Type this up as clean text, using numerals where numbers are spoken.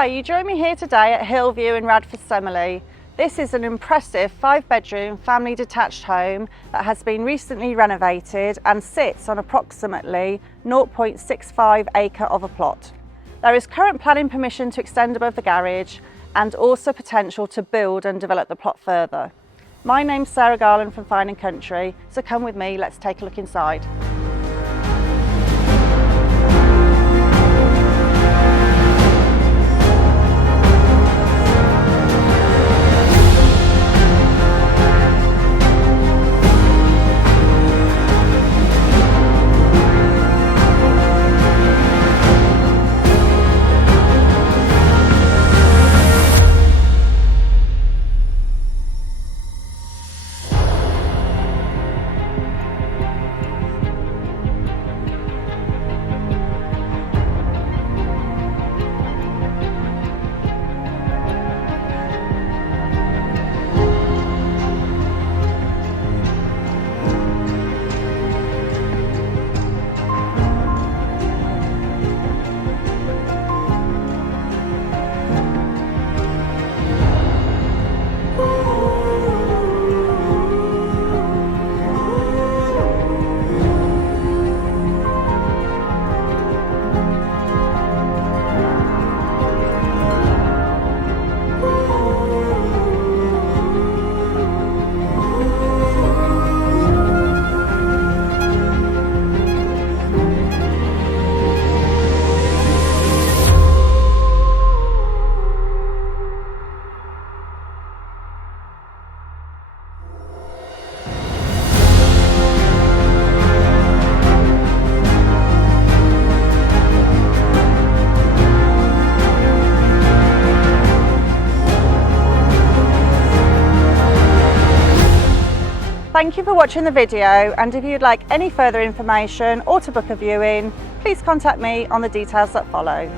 Hi, you join me here today at Hillview in Radford Semele. This is an impressive 5-bedroom family detached home that has been recently renovated and sits on approximately 0.65 acre of a plot. There is current planning permission to extend above the garage and also potential to build and develop the plot further. My name's Sarah Garland from Fine & Country, so come with me, let's take a look inside. Thank you for watching the video, and if you'd like any further information or to book a viewing, please contact me on the details that follow.